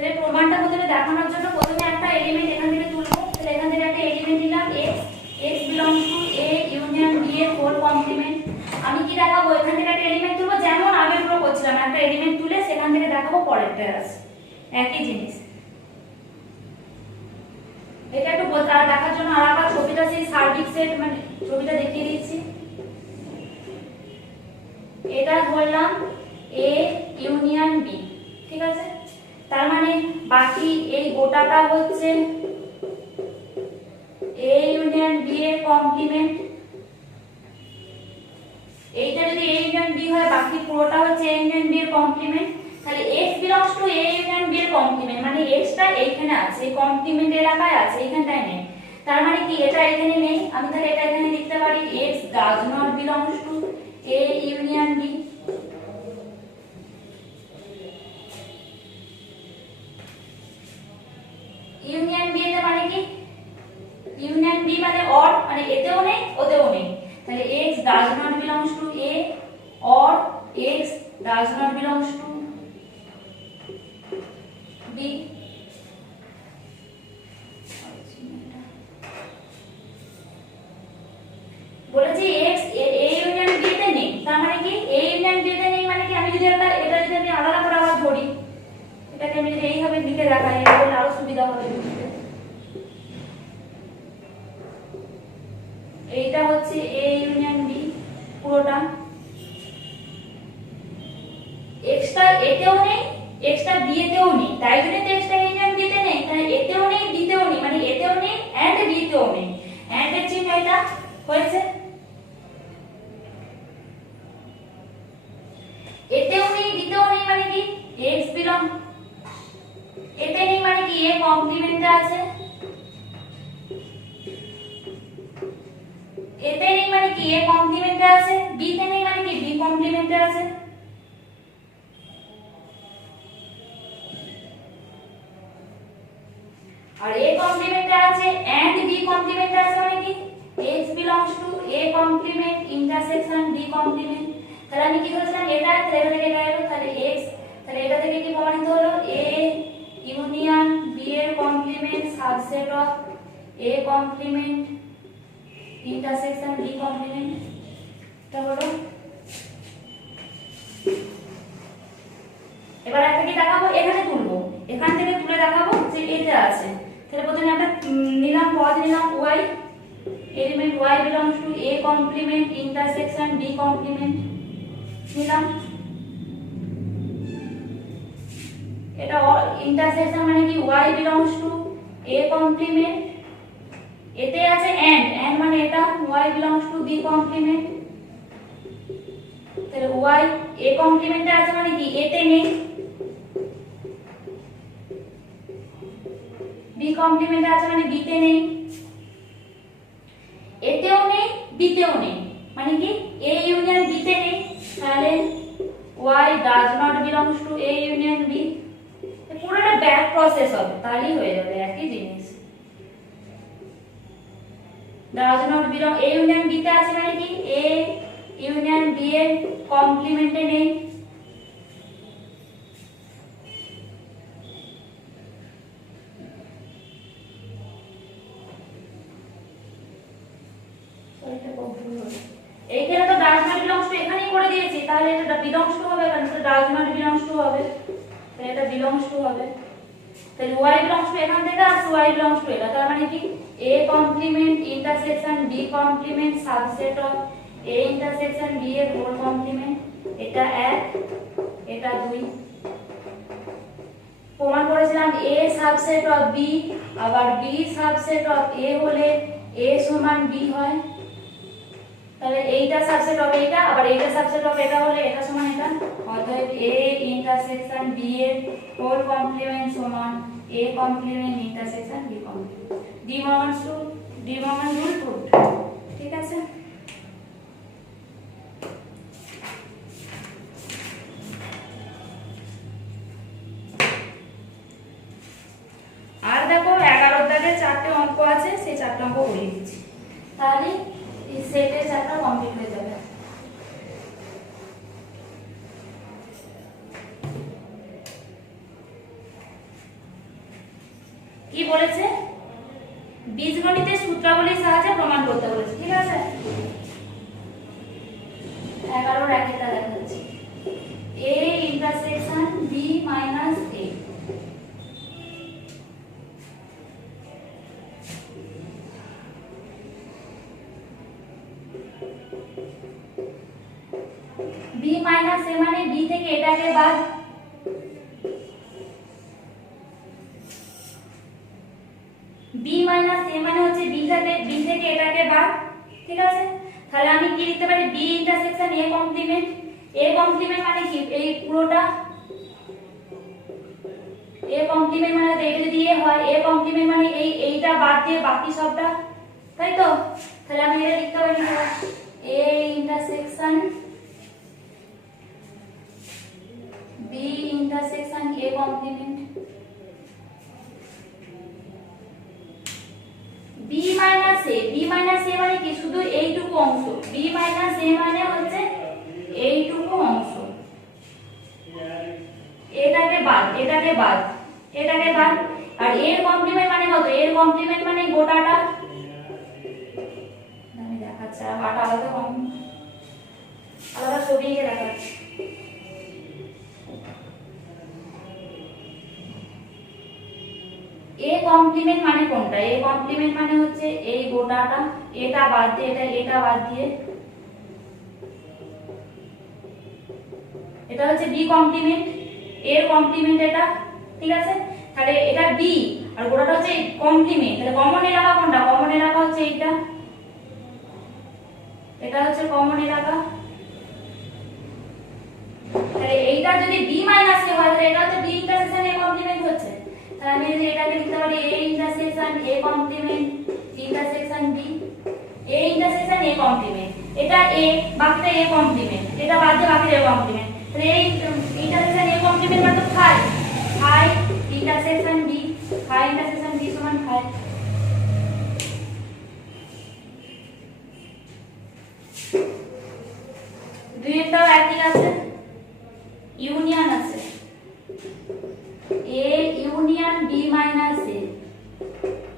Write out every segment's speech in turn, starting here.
তাহলে প্রমাণটা প্রথমে দেখানোর জন্য প্রথমে একটা এলিমেন্ট এখান থেকে তুলবো। তাহলে এখান থেকে একটা এলিমেন্ট নিলাম x, x belongs to a union b এর হোল কমপ্লিমেন্ট। আমি কি দেখাবো, এখান থেকে একটা এলিমেন্ট তুলবো যেমন আগের গুলো করছিলাম, একটা এলিমেন্ট তুলে সেখান থেকে দেখাবো পরেরটা আছে একই জিনিস। এটা একটু দেখার জন্য আলাদা ছবিটা সেই সার্বিক সেট মানে ছবিটা দেখিয়ে দিচ্ছি। এটা ধরলাম a ইউনিয়ন b, ঠিক আছে। তার মানে বাকি এই গোটাটা হচ্ছে a ইউনিয়ন b এর কমপ্লিমেন্ট। এইটা যদি a ইউনিয়ন b হয় বাকি পুরোটা হচ্ছে a ইউনিয়ন b এর কমপ্লিমেন্ট। তাহলে x belongs to a union b এর কমপ্লিমেন্ট মানে x টা এইখানে আছে, এই কমপ্লিমেন্ট এলাকায় আছে, এইখানটায় নেই। তার মানে কি এটা এখানে নেই, আমি তাহলে এটা এখানে লিখতে পারি x does not belongs to a union b। Union B এর মানে কি, ইউনিয়ন বি মানে অর, মানে এতেও নেই ওতেও নেই। তাহলে x does not belongs to a or x does not belongs to b। বলেছি x a ইউনিয়ন b তে নেই, তার মানে কি a ইউনিয়ন b তে নেই মানে কি, আমি যদি এটা যদি আমি আলাদা করে আবার ধরি, এটাকে আমি যদি এইভাবে লিখে রাখাই তাহলে আরো সুবিধা হবে বুঝতে। এইটা হচ্ছে a ইউনিয়ন b পুরোটা, x টা এতেও নেই x টা b এতেও নেই, তাই জন্য তো x টা ইউনিয়ন b তে নেই, তাই এতেও নেই b তেও নেই, মানে এতেও নেই এন্ড b তেও নেই, এন্ড এর চিহ্ন এটা হয়েছে। এতেও নেই b তেও নেই মানে কি x বিলং, এতে নেই মানে কি a কমপ্লিমেন্টে আছে, এতে নেই মানে কি a কমপ্লিমেন্টে আছে, b তে নেই মানে কি b কমপ্লিমেন্টে আছে। আর a কমপ্লিমেন্টে আছে and b কমপ্লিমেন্টে আছে মানে কি x belongs to a complement intersection b complement। তাহলে আমি কি ধরেছিলাম এটা, তাহলে এটা থেকে এটা এলো, তাহলে x, তাহলে এটা থেকে কি প্রমাণিত হলো a ইউনিয়ন b এর complement subset of a complement intersection b complement. এটা হলো। এবার একটা কি দেখাবো, এখানে তুলবো, এখান থেকে তুলে দেখাবো যে এটা আছে। তাহলে প্রথমে আমরা নিলাম পদ নিলাম y, element y belongs to a complement intersection b complement নিলাম। এটা ইন্টারসেকশন মানে কি y belongs to a complement, এতে আছে and মানে এটা y belongs to b complement। তাহলে y a complement এ আছে মানে কি এতে নেই, b complement এ আছে মানে b তে নেই, এতেও নেই b তেও নেই মানে কি a ইউনিয়ন b তে নেই, তাহলে y does not belongs to a union b। পুরোটা ব্যাক প্রসেস হবে, তাহলেই হয়ে যাবে একই জিনিস। does not belong a union b তে আছে মানে কি a ইউনিয়ন b এর কমপ্লিমেন্টে নেই, এইখানে তো does not belongs to এখানেই করে দিয়েছি, তাহলে এটা belongs to হবে কারণ এটা does not belongs to হবে, তাহলে এটা belongs to হবে। তাহলে y belongs to এখান থেকে আর y belongs to এটা, তার মানে কি a complement intersection b complement subset of a intersection b এর হোল কমপ্লিমেন্ট। এটা 1 এটা 2 প্রমাণ করেছিলাম a সাবসেট অফ b, আবার b সাবসেট অফ a হলে a সমান b হয়। তাহলে এইটা সাবসেট অফ এইটা, আবার এইটা সাবসেট অফ এটা হলে এটা সমান এটা, অতএব a ইন্টারসেকশন b এর হোল কমপ্লিমেন্ট সমান a complement intersection b complement. De Morgan rule proved. ঠিক আছে। আর দেখো 11 দাগের 4টে অঙ্ক আছে, সেই 4টে অঙ্ক বলে দিচ্ছি, তাহলে এই সেটের 4টা কমপ্লিট হয়ে যাবে। যে সূত্রাবলীর সাহায্যে প্রমাণ করতে বলেছে, ঠিক আছে। 11 একটা দেখাচ্ছি, a intersection b minus a। b minus a মানে b থেকে এটাকে বাদ, b মাইনাস a মানে হচ্ছে b থেকে এটাকে বাদ, ঠিক আছে। তাহলে আমি কি লিখতে পারি, b intersection a complement. a complement মানে কি, এই পুরোটা a কমপ্লিমেন্ট মানে এটা যদি a হয়, a কমপ্লিমেন্ট মানে এইটা বাদ দিয়ে বাকি সবটা, তাই তো। তাহলে আমি এটা লিখতে পারি a intersection b intersection a complement. b minus a, b minus a মানে কি, শুধু এইটুকু অংশ, b মাইনাস a মানে হচ্ছে এইটুকু অংশ, এটাকে বাদ, এটাকে বাদ, এটাকে বাদ। আর এর কমপ্লিমেন্ট মানে কত, এর কমপ্লিমেন্ট মানে গোটাটা, আমি দেখাচ্ছি আলাদা আলাদা ছবি এঁকে দেখাচ্ছি। a কমপ্লিমেন্ট মানে কোনটা, a কমপ্লিমেন্ট মানে হচ্ছে এই গোটাটা, এটা বাদ দিয়ে এটা বাদ দিয়ে, এটা হচ্ছে b কমপ্লিমেন্ট, এর কমপ্লিমেন্ট এটা, ঠিক আছে। তাহলে এটা b আর গোটাটা হচ্ছে কমপ্লিমেন্ট, তাহলে কমন এলাকা কোনটা, কমন এলাকা হচ্ছে এইটা, এটা হচ্ছে কমন এলাকা। তাহলে এইটা যদি b মাইনাস a হয়, তাহলে এটা হচ্ছে b ইন্টারসেকশন a কমপ্লিমেন্ট হচ্ছে। তাহলে আমি যদি এটাকে লিখতে পারি a intersection a complement intersection b, a intersection a complement, এটা a বাকিটা a কমপ্লিমেন্ট, এটা বাদ দিয়ে বাকিটা a কমপ্লিমেন্ট। তাহলে এই ইন্টারসেকশন a কমপ্লিমেন্ট মানে phi phi intersection b, phi intersection b সমান ফাই। দুইটাও একই আছে, ইউনিয়ন আছে, a union b minus a,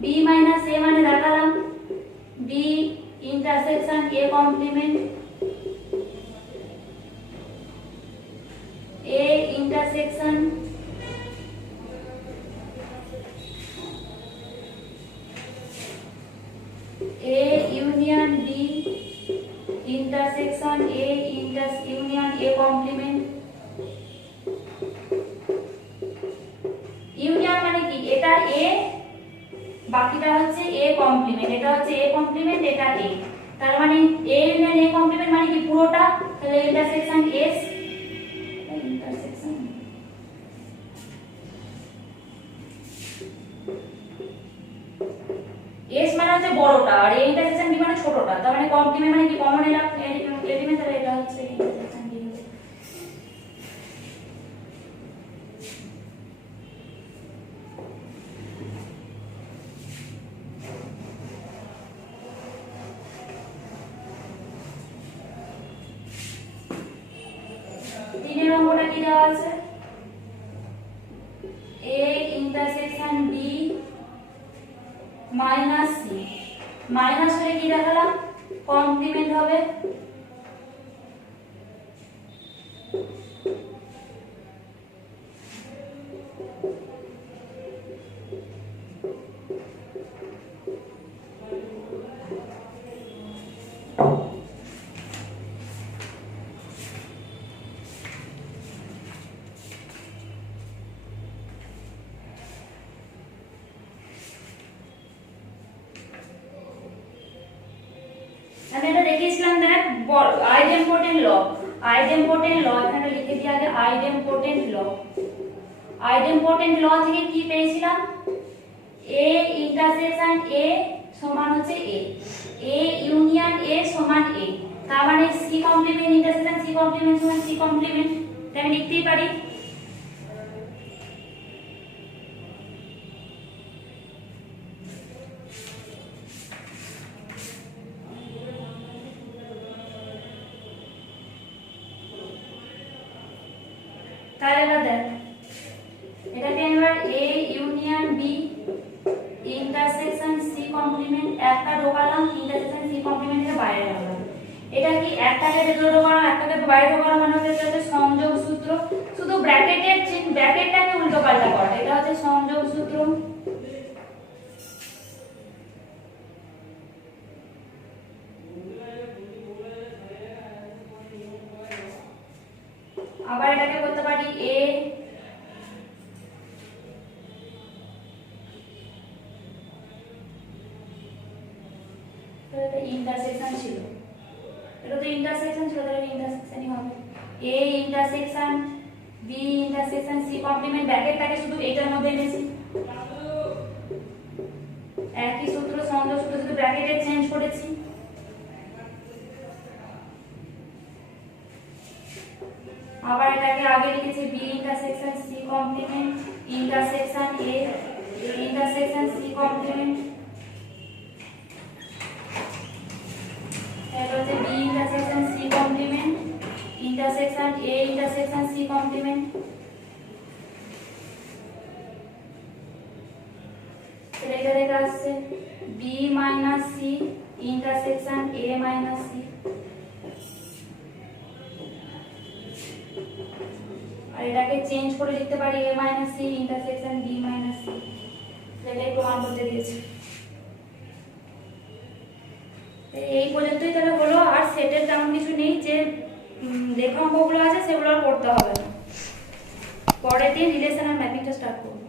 b minus a মানে দেখালাম b intersection a complement, a intersection a union b intersection a union a complement. Union মানে কি, এটা a বাকিটা হচ্ছে a কমপ্লিমেন্ট, এটা হচ্ছে a কমপ্লিমেন্ট, এটা a, তার মানে a ইউনিয়ন a কমপ্লিমেন্ট মানে কি পুরোটা। তাহলে ইন্টারসেকশন s, ইন্টারসেকশন s মানে হচ্ছে বড়টা আর a ইন্টারসেকশন b মানে ছোটটা, তার মানে কমপ্লিমেন্ট মানে কি কমন এলিমেন্ট, তাহলে এটা হচ্ছে ইন্টারসেকশন b। তিনের অঙ্কটা কি দেওয়া আছে, a intersection b minus c, minus হলে কি দেখালাম কমপ্লিমেন্ট হবে, আমি এটা দেখিয়েছিলাম দেখ আইডেম্পোটেন্ট ল, আইডেম্পোটেন্ট ল এখানে লিখে দিই আগে, আইডেম্পোটেন্ট ল, আইডেম্পোটেন্ট ল থেকে কি পেয়েছিলাম, a ইন্টারসেকশন a সমান হচ্ছে a ইউনিয়ন a সমান a, তার মানে c complement intersection c complement সমান c কমপ্লিমেন্ট, তাই আমি লিখতেই পারি। তাহলে এটা দেখ, এটাকে আমরা a union b intersection c complement একটা ঢোকালাম ইন্টারসেকশন সি কমপ্লিমেন্টের বাইরে রাখলাম। এটা কি একটাকে ভেতরে ঢোকানো একটাকে বাইরে ঢোকানো মানে হচ্ছে সংযোগ সূত্র। শুধু ব্র্যাকেটটাকে উল্টো পাল্টা করা, এটা হচ্ছে সংযোগ সূত্র। আবার এটাকে করতে পারি এ ইন্টারসেকশন ছিল, এটা তো ইন্টারসেকশন ছিল, তাহলে ইন্টারসেকশনই হবে। A intersection B intersection C complement, ব্র্যাকেটটাকে শুধু এইটার মধ্যে এনেছি, একই সূত্র সংযোগ সূত্র, শুধু ব্র্যাকেটে চেঞ্জ করেছি। আবার এটাকে আগে লিখেছি B intersection C complement intersection A intersection C complement, এটা হচ্ছে B intersection C complement intersection A intersection C complement. এটা দেখে আসছে B minus C intersection A minus C, আর এটাকে চেঞ্জ করে লিখতে পারি a minus C intersection b minus C, এটাই প্রমাণ করতে দিয়েছি। এই পর্যন্তই তাহলে হলো, আর সেটের তেমন কিছু নেই, যে রেখা অঙ্কগুলো আছে সেগুলো আর করতে হবে না। পরের দিন রিলেশন আর ম্যাপিংটা স্টার্ট করব।